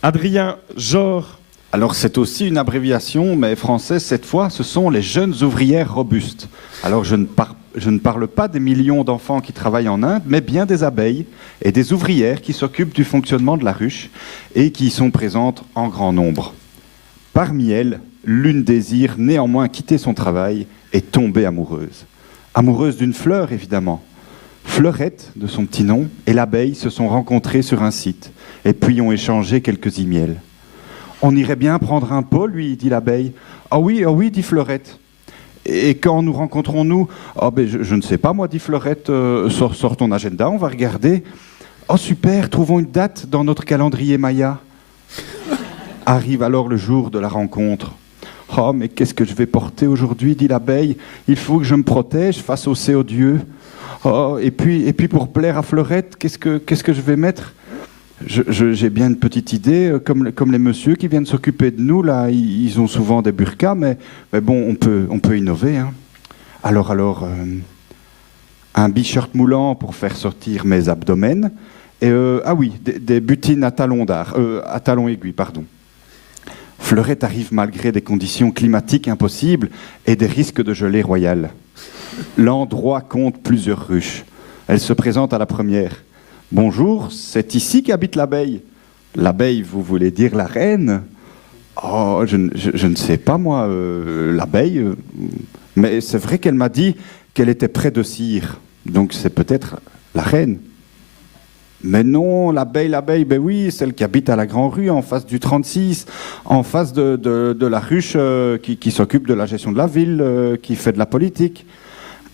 Adrien, genre. Alors c'est aussi une abréviation, mais française cette fois, ce sont les jeunes ouvrières robustes. Alors je ne parle pas des millions d'enfants qui travaillent en Inde, mais bien des abeilles et des ouvrières qui s'occupent du fonctionnement de la ruche et qui y sont présentes en grand nombre. Parmi elles, l'une désire néanmoins quitter son travail et tomber amoureuse. Amoureuse d'une fleur, évidemment. Fleurette, de son petit nom, et l'abeille se sont rencontrées sur un site, et puis ont échangé quelques emiels. « On irait bien prendre un pot, lui, dit l'abeille. « Ah oui, dit Fleurette. « Et quand nous rencontrons-nous ?»« Ah ben, je ne sais pas, moi, dit Fleurette. Sors ton agenda, on va regarder. »« Oh super, trouvons une date dans notre calendrier Maya. » Arrive alors le jour de la rencontre. « Oh, mais qu'est-ce que je vais porter aujourd'hui, dit l'abeille. Il faut que je me protège face aux c'est odieux. Oh, et puis pour plaire à Fleurette, qu'est-ce que je vais mettre ? J'ai bien une petite idée, comme les messieurs qui viennent s'occuper de nous, là, ils ont souvent des burqas, mais bon, on peut innover. Hein. Alors, un b-shirt moulant pour faire sortir mes abdomens, et des butines à talons aiguilles, pardon. Fleurette arrive malgré des conditions climatiques impossibles et des risques de gelée royale. L'endroit compte plusieurs ruches. Elle se présente à la première. « Bonjour, c'est ici qu'habite l'abeille. »« L'abeille, vous voulez dire la reine ?»« Oh, je ne sais pas, moi, l'abeille. Mais c'est vrai qu'elle m'a dit qu'elle était près de cire. Donc c'est peut-être la reine. »« Mais non, l'abeille, ben oui, celle qui habite à la Grande Rue, en face du 36, en face de la ruche qui s'occupe de la gestion de la ville, qui fait de la politique. »«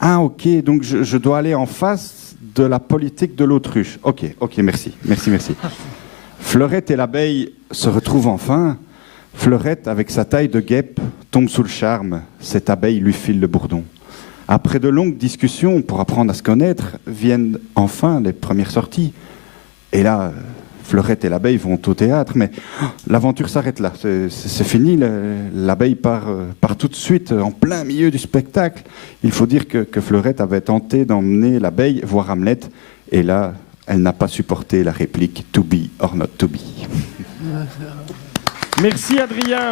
Ah, ok, donc je dois aller en face de la politique de l'autruche. Ok, merci. Fleurette et l'abeille se retrouvent enfin. Fleurette, avec sa taille de guêpe, tombe sous le charme. Cette abeille lui file le bourdon. Après de longues discussions pour apprendre à se connaître, viennent enfin les premières sorties. Et là, Fleurette et l'abeille vont au théâtre, mais l'aventure s'arrête là. C'est fini, l'abeille part tout de suite en plein milieu du spectacle. Il faut dire que Fleurette avait tenté d'emmener l'abeille voir Hamlet, et là, elle n'a pas supporté la réplique « to be or not to be ». Merci Adrien.